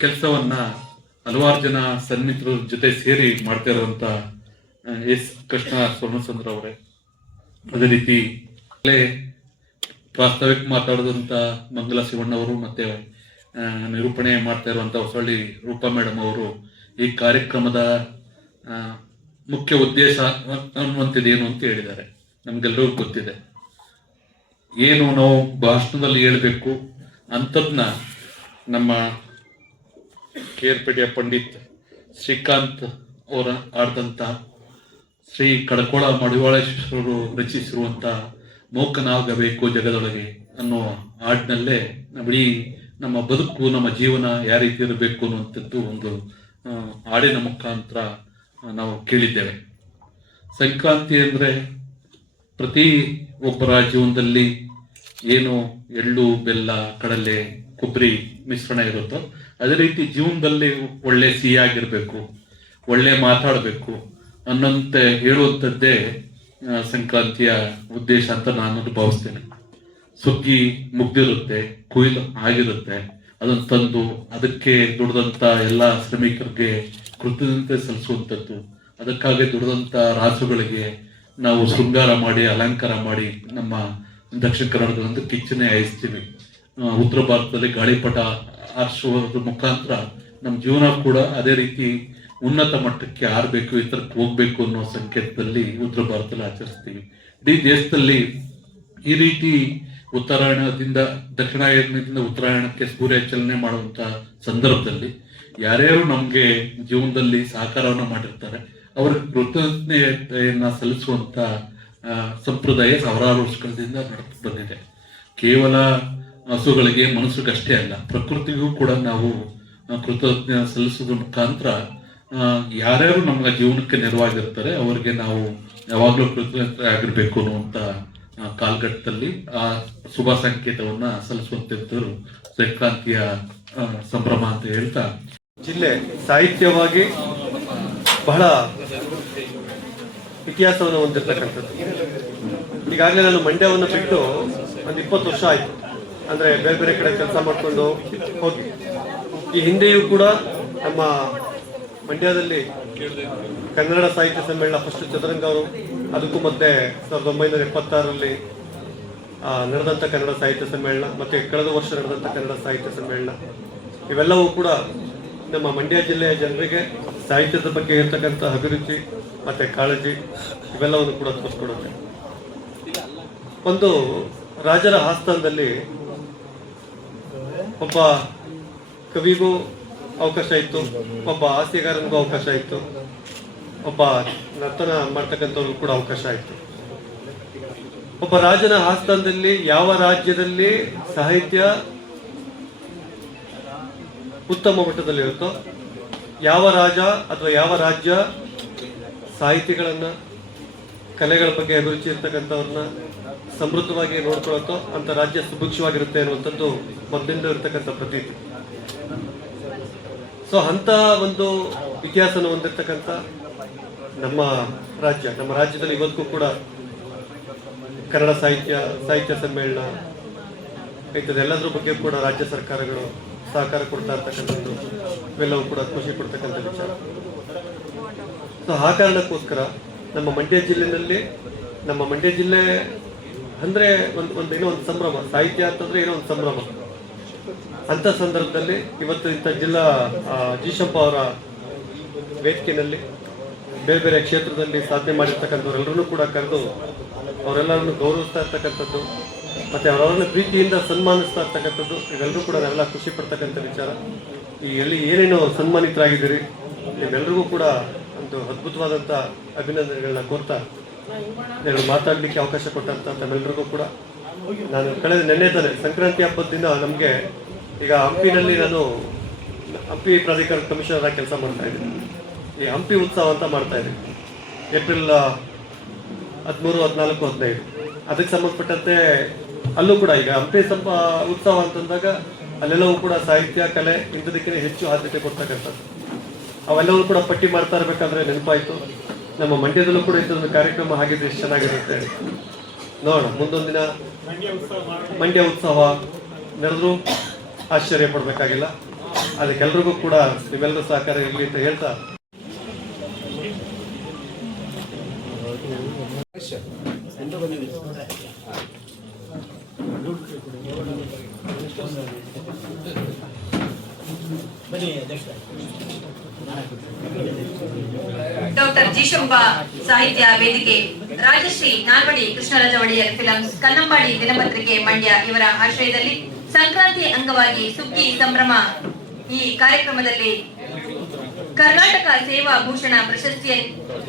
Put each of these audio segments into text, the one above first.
ಕೆಲಸವನ್ನ ಹಲವಾರು ಜನ ಸನ್ಮಿತ್ರರ ಜೊತೆ ಸೇರಿ ಮಾಡ್ತಾ ಇರುವಂತ ಎಸ್ ಕೃಷ್ಣ ಸೋಮಚಂದ್ರ ಅವರೇ, ಅದೇ ರೀತಿ ಪ್ರಾಸ್ತಾವಿಕ ಮಾತಾಡಿದಂತ ಮಂಗಲ ಶಿವಣ್ಣ ಅವರು ಮತ್ತೆ ನಿರೂಪಣೆ ಮಾಡ್ತಾ ಇರುವಂತ ಹೊಸಳ್ಳಿ ರೂಪಾ ಮೇಡಮ್ ಅವರು ಈ ಕಾರ್ಯಕ್ರಮದ ಮುಖ್ಯ ಉದ್ದೇಶ ಅನ್ನುವಂಥದ್ದೇನು ಅಂತ ಹೇಳಿದ್ದಾರೆ. ನಮ್ಗೆಲ್ಲರಿಗೂ ಗೊತ್ತಿದೆ ಏನು ನಾವು ಭಾಷಣದಲ್ಲಿ ಹೇಳ್ಬೇಕು ಅಂತದ್ನ ನಮ್ಮ ಕೇರ್ಪೇಟೆಯ ಪಂಡಿತ್ ಶ್ರೀಕಾಂತ್ ಅವರ ಆಡ್ದಂತ ಶ್ರೀ ಕಡಕೋಳ ಮಡಿವಾಳೇಶ್ವರರು ರಚಿಸಿರುವಂತ ಮೂಕನಾಗಬೇಕು ಜಗದೊಳಗೆ ಅನ್ನುವ ಹಾಡಿನಲ್ಲೇ ಇಡೀ ನಮ್ಮ ಬದುಕು ನಮ್ಮ ಜೀವನ ಯಾವ ರೀತಿ ಇರಬೇಕು ಅನ್ನುವಂಥದ್ದು ಒಂದು ಹಾಡಿನ ಮುಖಾಂತರ ನಾವು ಕೇಳಿದ್ದೇವೆ. ಸಂಕ್ರಾಂತಿ ಅಂದ್ರೆ ಪ್ರತಿ ಒಬ್ಬರ ಜೀವನದಲ್ಲಿ ಏನು ಎಳ್ಳು ಬೆಲ್ಲ ಕಡಲೆ ಕೊಬ್ಬರಿ ಮಿಶ್ರಣ ಇರುತ್ತೋ ಅದೇ ರೀತಿ ಜೀವನದಲ್ಲಿ ಒಳ್ಳೆ ಸಿಹಿಯಾಗಿರ್ಬೇಕು, ಒಳ್ಳೆ ಮಾತಾಡಬೇಕು ಅನ್ನೋಂತೆ ಹೇಳುವಂಥದ್ದೇ ಸಂಕ್ರಾಂತಿಯ ಉದ್ದೇಶ ಅಂತ ನಾನು ಭಾವಿಸ್ತೇನೆ. ಸುಗ್ಗಿ ಮುಗ್ದಿರುತ್ತೆ, ಕುಯ್ಲು ಆಗಿರುತ್ತೆ, ಅದನ್ನು ತಂದು ಅದಕ್ಕೆ ದುಡಿದಂತ ಎಲ್ಲ ಶ್ರಮಿಕರಿಗೆ ಕೃತಜ್ಞತೆ ಸಲ್ಲಿಸುವಂಥದ್ದು, ಅದಕ್ಕಾಗಿ ದುಡಿದಂತ ರಾಸುಗಳಿಗೆ ನಾವು ಶೃಂಗಾರ ಮಾಡಿ ಅಲಂಕಾರ ಮಾಡಿ ನಮ್ಮ ದಕ್ಷಿಣ ಕನ್ನಡದ ಕಿಚ್ಚನೆ ಹಾಯಿಸ್ತೀವಿ. ಉತ್ತರ ಭಾರತದಲ್ಲಿ ಗಾಳಿಪಟ ಹಾರಿಸುವುದ್ರ ಮುಖಾಂತರ ನಮ್ಮ ಜೀವನ ಕೂಡ ಅದೇ ರೀತಿ ಉನ್ನತ ಮಟ್ಟಕ್ಕೆ ಹಾರಬೇಕು, ಇತರಕ್ಕೆ ಹೋಗ್ಬೇಕು ಅನ್ನೋ ಸಂಕೇತದಲ್ಲಿ ಉತ್ತರ ಭಾರತದಲ್ಲಿ ಆಚರಿಸ್ತೀವಿ. ಇಡೀ ದೇಶದಲ್ಲಿ ಈ ರೀತಿ ಉತ್ತರಾಯಣದಿಂದ ದಕ್ಷಿಣಾಯನದಿಂದ ಉತ್ತರಾಯಣಕ್ಕೆ ಸೂರ್ಯಾಚಲನೆ ಮಾಡುವಂತ ಸಂದರ್ಭದಲ್ಲಿ ಯಾರ್ಯಾರು ನಮ್ಗೆ ಜೀವನದಲ್ಲಿ ಸಹಕಾರವನ್ನ ಮಾಡಿರ್ತಾರೆ ಅವ್ರಿಗೆ ಕೃತಜ್ಞತೆಯನ್ನ ಸಲ್ಲಿಸುವಂತ ಸಂಪ್ರದಾಯ ಸಾವಿರಾರು ವರ್ಷಗಳಿಂದ ನಡೆದು ಬಂದಿದೆ. ಕೇವಲ ಹಸುಗಳಿಗೆ ಮನಸ್ಸಿಗಷ್ಟೇ ಅಲ್ಲ, ಪ್ರಕೃತಿಗೂ ಕೂಡ ನಾವು ಕೃತಜ್ಞ ಸಲ್ಲಿಸೋದ್ರ ಮುಖಾಂತರ ಯಾರ್ಯಾರು ನಮ್ಮ ಜೀವನಕ್ಕೆ ನೆರವಾಗಿರ್ತಾರೆ ಅವರಿಗೆ ನಾವು ಯಾವಾಗಲೂ ಕೃತಜ್ಞತೆ ಆಗಿರ್ಬೇಕು ಅನ್ನುವಂತ ಕಾಲಘಟ್ಟದಲ್ಲಿ ಆ ಶುಭ ಸಂಕೇತವನ್ನ ಸಲ್ಲಿಸುವಂತದ್ದು ಸಂಕ್ರಾಂತಿಯ ಸಂಭ್ರಮ ಅಂತ ಹೇಳ್ತಾ, ಜಿಲ್ಲೆ ಸಾಹಿತ್ಯವಾಗಿ ಬಹಳ ಇತಿಹಾಸವನ್ನು ಹೊಂದಿರತಕ್ಕಂಥದ್ದು. ಈಗಾಗಲೇ ನಾನು ಮಂಡ್ಯವನ್ನು ಬಿಟ್ಟು ಒಂದು 20 ವರ್ಷ ಆಯಿತು. ಅಂದರೆ ಬೇರೆ ಬೇರೆ ಕಡೆ ಕೆಲಸ ಮಾಡಿಕೊಂಡು ಹೋಗಿ ಈ ಹಿಂದೆಯೂ ಕೂಡ ನಮ್ಮ ಮಂಡ್ಯದಲ್ಲಿ ಕನ್ನಡ ಸಾಹಿತ್ಯ ಸಮ್ಮೇಳನ ಫಸ್ಟ್ ಚದುರಂಗ ಅವರು, ಅದಕ್ಕೂ ಮತ್ತೆ 1976ರಲ್ಲಿ ನಡೆದಂಥ ಕನ್ನಡ ಸಾಹಿತ್ಯ ಸಮ್ಮೇಳನ, ಮತ್ತೆ ಕಳೆದ ವರ್ಷ ನಡೆದಂಥ ಕನ್ನಡ ಸಾಹಿತ್ಯ ಸಮ್ಮೇಳನ, ಇವೆಲ್ಲವೂ ಕೂಡ ನಮ್ಮ ಮಂಡ್ಯ ಜಿಲ್ಲೆಯ ಜನರಿಗೆ ಸಾಹಿತ್ಯದ ಬಗ್ಗೆ ಇರತಕ್ಕಂಥ ಅಭಿರುಚಿ ಮತ್ತೆ ಕಾಳಜಿ ಇವೆಲ್ಲವನ್ನು ಕೂಡ ತೋರಿಸ್ಕೊಡುತ್ತೆ. ಒಂದು ರಾಜರ ಆಸ್ಥಾನದಲ್ಲಿ ಒಬ್ಬ ಕವಿಗೂ ಅವಕಾಶ ಇತ್ತು, ಒಬ್ಬ ಹಾಸ್ಯಗಾರನಿಗೂ ಅವಕಾಶ ಇತ್ತು, ಒಬ್ಬ ನರ್ತನ ಮಾಡ್ತಕ್ಕಂಥವ್ರಿಗೂ ಕೂಡ ಅವಕಾಶ ಇತ್ತು. ಒಬ್ಬ ರಾಜನ ಆಸ್ಥಾನದಲ್ಲಿ ಯಾವ ರಾಜ್ಯದಲ್ಲಿ ಸಾಹಿತ್ಯ ಉತ್ತಮ ಮಟ್ಟದಲ್ಲಿರುತ್ತೋ, ಯಾವ ರಾಜ ಅಥವಾ ಯಾವ ರಾಜ್ಯ ಸಾಹಿತಿಗಳನ್ನ ಕಲೆಗಳ ಬಗ್ಗೆ ಅಭಿರುಚಿ ಇರ್ತಕ್ಕಂಥವ್ರನ್ನ ಸಮೃದ್ಧವಾಗಿ ನೋಡ್ಕೊಳತ್ತೋ ಅಂತ ರಾಜ್ಯ ಸುಭಿಕ್ಷವಾಗಿರುತ್ತೆ ಅನ್ನುವಂಥದ್ದು ಮೊದಲಿಂದ ಇರ್ತಕ್ಕಂಥ ಪ್ರತೀತಿ. ಸೊ ಅಂತ ಒಂದು ಇತಿಹಾಸನ ಹೊಂದಿರತಕ್ಕಂಥ ನಮ್ಮ ರಾಜ್ಯದಲ್ಲಿ ಇವತ್ತಿಗೂ ಕೂಡ ಕನ್ನಡ ಸಾಹಿತ್ಯ ಸಮ್ಮೇಳನ ಇಂಥದ್ದೆಲ್ಲದ್ರ ಬಗ್ಗೆ ಕೂಡ ರಾಜ್ಯ ಸರ್ಕಾರಗಳು ಸಹಕಾರ ಕೊಡ್ತಾ ಇರ್ತಕ್ಕಂಥದ್ದು ಇವೆಲ್ಲವೂ ಕೂಡ ಖುಷಿ ಕೊಡ್ತಕ್ಕಂಥ ವಿಚಾರ. ಸೊ ಆ ಕಾರಣಕ್ಕೋಸ್ಕರ ನಮ್ಮ ಮಂಡ್ಯ ಜಿಲ್ಲೆ ಅಂದ್ರೆ ಏನೋ ಒಂದು ಸಂಭ್ರಮ, ಸಾಹಿತ್ಯ ಅಂತಂದ್ರೆ ಏನೋ ಒಂದು ಸಂಭ್ರಮ. ಅಂತ ಸಂದರ್ಭದಲ್ಲಿ ಇವತ್ತು ಇಂಥ ಜಿಲ್ಲಾ ಜಿಶಂಪ ಅವರ ವೇದಿಕೆಯಲ್ಲಿ ಬೇರೆ ಬೇರೆ ಕ್ಷೇತ್ರದಲ್ಲಿ ಸಾಧನೆ ಮಾಡಿರ್ತಕ್ಕಂಥವ್ರೆಲ್ಲರೂ ಕೂಡ ಕರೆದು ಅವರೆಲ್ಲರನ್ನು ಗೌರವಿಸ್ತಾ ಇರ್ತಕ್ಕಂಥದ್ದು ಮತ್ತೆ ಅವರವರನ್ನ ಪ್ರೀತಿಯಿಂದ ಸನ್ಮಾನಿಸ್ತಾ ಇರ್ತಕ್ಕಂಥದ್ದು ಇವೆಲ್ಲರೂ ಕೂಡ ನಾವೆಲ್ಲ ಖುಷಿ ಪಡ್ತಕ್ಕಂಥ ವಿಚಾರ. ಈ ಏನೇನು ಸನ್ಮಾನಿತರಾಗಿದ್ದೀರಿ ನಿಮ್ಮೆಲ್ಲರಿಗೂ ಕೂಡ ಒಂದು ಅದ್ಭುತವಾದಂಥ ಅಭಿನಂದನೆಗಳನ್ನ ಕೋರ್ತಾ ಮಾತಾಡಲಿಕ್ಕೆ ಅವಕಾಶ ಕೊಟ್ಟಂತ ತಮ್ಮೆಲ್ಲರಿಗೂ ಕೂಡ ನಾನು ಕಳೆದ ನೆನ್ನೆ ತಾನೆ ಸಂಕ್ರಾಂತಿ ಹಬ್ಬದ ದಿನ ನಮಗೆ ಈಗ ಹಂಪಿನಲ್ಲಿ ನಾನು ಹಂಪಿ ಪ್ರಾಧಿಕಾರ ಕಮಿಷನರ್ ಆಗಿ ಕೆಲಸ ಮಾಡ್ತಾ ಇದ್ದೀನಿ. ಈ ಹಂಪಿ ಉತ್ಸವ ಅಂತ ಮಾಡ್ತಾ ಇದ್ದೀನಿ ಏಪ್ರಿಲ್ 13, 14, 15 ಅದಕ್ಕೆ ಸಂಬಂಧಪಟ್ಟಂತೆ ಅಲ್ಲೂ ಕೂಡ ಈಗ ಹಂಪಿ ಉತ್ಸವ ಅಂತಂದಾಗ ಅಲ್ಲೆಲ್ಲವೂ ಕೂಡ ಸಾಹಿತ್ಯ ಕಲೆ ಇಂಥದಕ್ಕೆ ಹೆಚ್ಚು ಆದ್ಯತೆ ಕೊಡ್ತಕ್ಕಂಥದ್ದು. ಅವೆಲ್ಲವೂ ಕೂಡ ಪಟ್ಟಿ ಮಾಡ್ತಾ ಇರಬೇಕಾದ್ರೆ ನೆನಪಾಯಿತು ನಮ್ಮ ಮಂಡ್ಯದಲ್ಲೂ ಕೂಡ ಇಂಥದೊಂದು ಕಾರ್ಯಕ್ರಮ ಆಗಿದ್ರೆ ಎಷ್ಟು ಚೆನ್ನಾಗಿರುತ್ತೆ. ನೋಡೋಣ, ಮುಂದೊಂದಿನ ಮಂಡ್ಯ ಉತ್ಸವ ನಡೆದ್ರು ಆಶ್ಚರ್ಯ ಪಡಬೇಕಾಗಿಲ್ಲ. ಅದಕ್ಕೆಲ್ರಿಗೂ ಕೂಡ ನಿಮ್ಮೆಲ್ಲರೂ ಸಹಕಾರ ಇರಲಿ ಅಂತ ಹೇಳ್ತಾ ಡಾಕ್ಟರ್ ಜಿಶಂಬ ಸಾಹಿತ್ಯ ವೇದಿಕೆ, ರಾಜಶ್ರೀ ನಾಲ್ವಡಿ ಕೃಷ್ಣರಾಜ ಒಡೆಯರ್ ಫಿಲಮ್ಸ್, ಕನ್ನಂಬಾಡಿ ದಿನಪತ್ರಿಕೆ ಮಂಡ್ಯ ಇವರ ಆಶ್ರಯದಲ್ಲಿ ಸಂಕ್ರಾಂತಿ ಅಂಗವಾಗಿ ಸುಗ್ಗಿ ಸಂಭ್ರಮ ಈ ಕಾರ್ಯಕ್ರಮದಲ್ಲಿ ಕರ್ನಾಟಕ ಸೇವಾ ಭೂಷಣ ಪ್ರಶಸ್ತಿ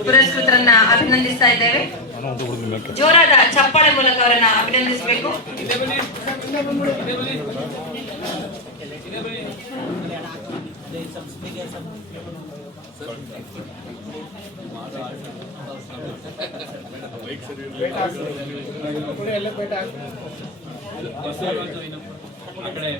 ಪುರಸ್ಕೃತರನ್ನ ಅಭಿನಂದಿಸ್ತಾ ಇದ್ದೇವೆ. ಜೋರಾದ ಚಪ್ಪಾಳೆ ಮೂಲಕ ಅವರನ್ನ ಅಭಿನಂದಿಸಬೇಕು. ಆ ಕಡೆ